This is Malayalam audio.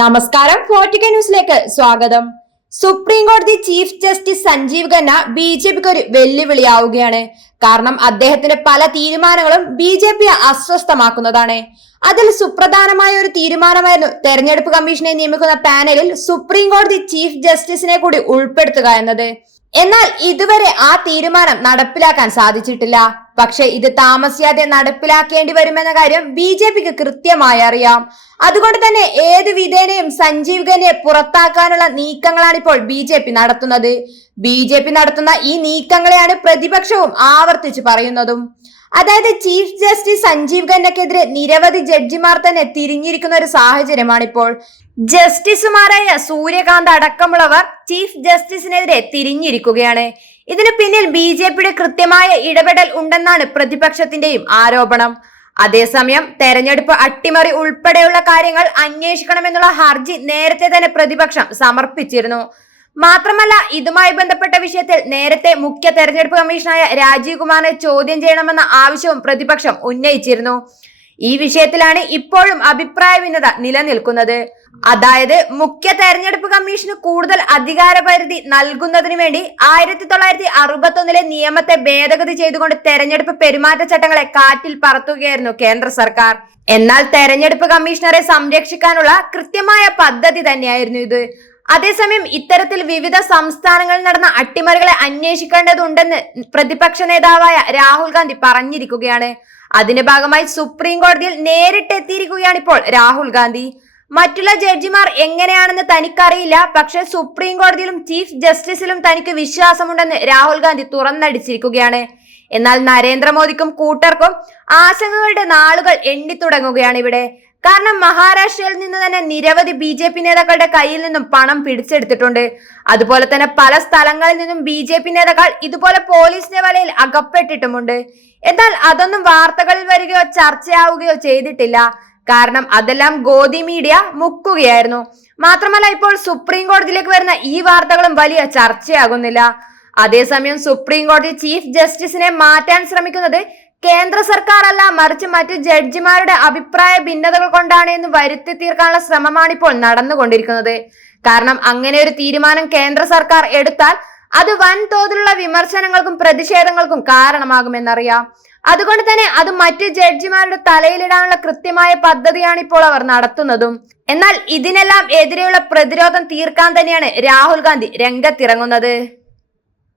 നമസ്കാരം ഫോർട്ടിക്ക ന്യൂസിലേക്ക് സ്വാഗതം. സുപ്രീം കോടതി chief justice Sanjiv Khanna B J പിക്ക് ഒരു വെല്ലുവിളിയാവുകയാണ്. കാരണം അദ്ദേഹത്തിന്റെ പല തീരുമാനങ്ങളും ബി ജെ പിയെ അസ്വസ്ഥമാക്കുന്നതാണ്. അതിൽ സുപ്രധാനമായ ഒരു തീരുമാനമായിരുന്നു തെരഞ്ഞെടുപ്പ് കമ്മീഷനെ നിയമിക്കുന്ന പാനലിൽ സുപ്രീം കോടതി ചീഫ് ജസ്റ്റിസിനെ കൂടി ഉൾപ്പെടുത്തുക എന്നത്. എന്നാൽ ഇതുവരെ ആ തീരുമാനം നടപ്പിലാക്കാൻ സാധിച്ചിട്ടില്ല. പക്ഷെ ഇത് താമസിയാതെ നടപ്പിലാക്കേണ്ടി വരുമെന്ന കാര്യം ബി ജെ പിക്ക് കൃത്യമായി അറിയാം. അതുകൊണ്ട് തന്നെ ഏത് വിധേനയും സഞ്ജീവ് ഖന്നെ പുറത്താക്കാനുള്ള നീക്കങ്ങളാണ് ഇപ്പോൾ ബി ജെ പി നടത്തുന്നത്. ബി ജെ പി നടത്തുന്ന ഈ നീക്കങ്ങളെയാണ് പ്രതിപക്ഷവും ആവർത്തിച്ച് പറയുന്നതും. അതായത് ചീഫ് ജസ്റ്റിസ് സഞ്ജീവ് ഖന്നക്കെതിരെ നിരവധി ജഡ്ജിമാർ തന്നെ തിരിഞ്ഞിരിക്കുന്ന ഒരു സാഹചര്യമാണിപ്പോൾ. ജസ്റ്റിസുമാരായ സൂര്യകാന്ത് അടക്കമുള്ളവർ ചീഫ് ജസ്റ്റിസിനെതിരെ തിരിഞ്ഞിരിക്കുകയാണ്. ഇതിന് പിന്നിൽ ബി ജെ പിയുടെ കൃത്യമായ ഇടപെടൽ ഉണ്ടെന്നാണ് പ്രതിപക്ഷത്തിന്റെയും ആരോപണം. അതേസമയം തെരഞ്ഞെടുപ്പ് അട്ടിമറി ഉൾപ്പെടെയുള്ള കാര്യങ്ങൾ അന്വേഷിക്കണമെന്നുള്ള ഹർജി നേരത്തെ തന്നെ പ്രതിപക്ഷം സമർപ്പിച്ചിരുന്നു. മാത്രമല്ല ഇതുമായി ബന്ധപ്പെട്ട വിഷയത്തിൽ നേരത്തെ മുഖ്യ തെരഞ്ഞെടുപ്പ് കമ്മീഷനായ രാജീവ് കുമാറിനെ ചോദ്യം ചെയ്യണമെന്ന ആവശ്യവും പ്രതിപക്ഷം ഉന്നയിച്ചിരുന്നു. ഈ വിഷയത്തിലാണ് ഇപ്പോഴും അഭിപ്രായ ഭിന്നത നിലനിൽക്കുന്നത്. അതായത് മുഖ്യ തെരഞ്ഞെടുപ്പ് കമ്മീഷന് കൂടുതൽ അധികാരപരിധി നൽകുന്നതിന് വേണ്ടി ആയിരത്തി തൊള്ളായിരത്തി അറുപത്തി ഒന്നിലെ നിയമത്തെ ഭേദഗതി ചെയ്തുകൊണ്ട് തെരഞ്ഞെടുപ്പ് പെരുമാറ്റച്ചട്ടങ്ങളെ കാറ്റിൽ പറത്തുകയായിരുന്നു കേന്ദ്ര സർക്കാർ. എന്നാൽ തെരഞ്ഞെടുപ്പ് കമ്മീഷണറെ സംരക്ഷിക്കാനുള്ള കൃത്യമായ പദ്ധതി തന്നെയായിരുന്നു ഇത്. അതേസമയം ഇത്തരത്തിൽ വിവിധ സംസ്ഥാനങ്ങളിൽ നടന്ന അട്ടിമറികളെ അന്വേഷിക്കേണ്ടതുണ്ടെന്ന് പ്രതിപക്ഷ നേതാവായ രാഹുൽ ഗാന്ധി പറഞ്ഞിരിക്കുകയാണ്. അതിന്റെ ഭാഗമായി സുപ്രീം കോടതിയിൽ നേരിട്ടെത്തിയിരിക്കുകയാണ് ഇപ്പോൾ രാഹുൽ ഗാന്ധി. മറ്റുള്ള ജഡ്ജിമാർ എങ്ങനെയാണെന്ന് തനിക്കറിയില്ല. പക്ഷെ സുപ്രീം കോടതിയിലും ചീഫ് ജസ്റ്റിസിലും തനിക്ക് വിശ്വാസമുണ്ടെന്ന് രാഹുൽ ഗാന്ധി തുറന്നടിച്ചിരിക്കുകയാണ്. എന്നാൽ നരേന്ദ്രമോദിക്കും കൂട്ടർക്കും ആശങ്കകളുടെ നാളുകൾ എണ്ണി തുടങ്ങുകയാണ് ഇവിടെ. കാരണം മഹാരാഷ്ട്രയിൽ നിന്ന് തന്നെ നിരവധി ബി ജെ പി നേതാക്കളുടെ കയ്യിൽ നിന്നും പണം പിടിച്ചെടുത്തിട്ടുണ്ട്. അതുപോലെ തന്നെ പല സ്ഥലങ്ങളിൽ നിന്നും ബി ജെ പി നേതാക്കൾ ഇതുപോലെ പോലീസിന്റെ വലയിൽ അകപ്പെട്ടിട്ടുമുണ്ട്. എന്നാൽ അതൊന്നും വാർത്തകളിൽ വരികയോ ചർച്ചയാവുകയോ ചെയ്തിട്ടില്ല. കാരണം അതെല്ലാം ഗോദി മീഡിയ മുക്കുകയായിരുന്നു. മാത്രമല്ല ഇപ്പോൾ സുപ്രീം കോടതിയിലേക്ക് വരുന്ന ഈ വാർത്തകളും വലിയ ചർച്ചയാകുന്നില്ല. അതേസമയം സുപ്രീം കോടതി ചീഫ് ജസ്റ്റിസിനെ മാറ്റാൻ ശ്രമിക്കുന്നത് കേന്ദ്ര സർക്കാർ അല്ല മറിച്ച് മറ്റ് ജഡ്ജിമാരുടെ അഭിപ്രായ ഭിന്നതകൾ കൊണ്ടാണ് എന്ന് വരുത്തി തീർക്കാനുള്ള ശ്രമമാണ് ഇപ്പോൾ നടന്നുകൊണ്ടിരിക്കുന്നത്. കാരണം അങ്ങനെ ഒരു തീരുമാനം കേന്ദ്ര സർക്കാർ എടുത്താൽ അത് വൻതോതിലുള്ള വിമർശനങ്ങൾക്കും പ്രതിഷേധങ്ങൾക്കും കാരണമാകുമെന്നറിയാം. അതുകൊണ്ട് തന്നെ അത് മറ്റ് ജഡ്ജിമാരുടെ തലയിലിടാനുള്ള കൃത്യമായ പദ്ധതിയാണ് ഇപ്പോൾ അവർ നടത്തുന്നതും. എന്നാൽ ഇതിനെല്ലാം എതിരെയുള്ള പ്രതിരോധം തീർക്കാൻ തന്നെയാണ് രാഹുൽ ഗാന്ധി രംഗത്തിറങ്ങുന്നത്.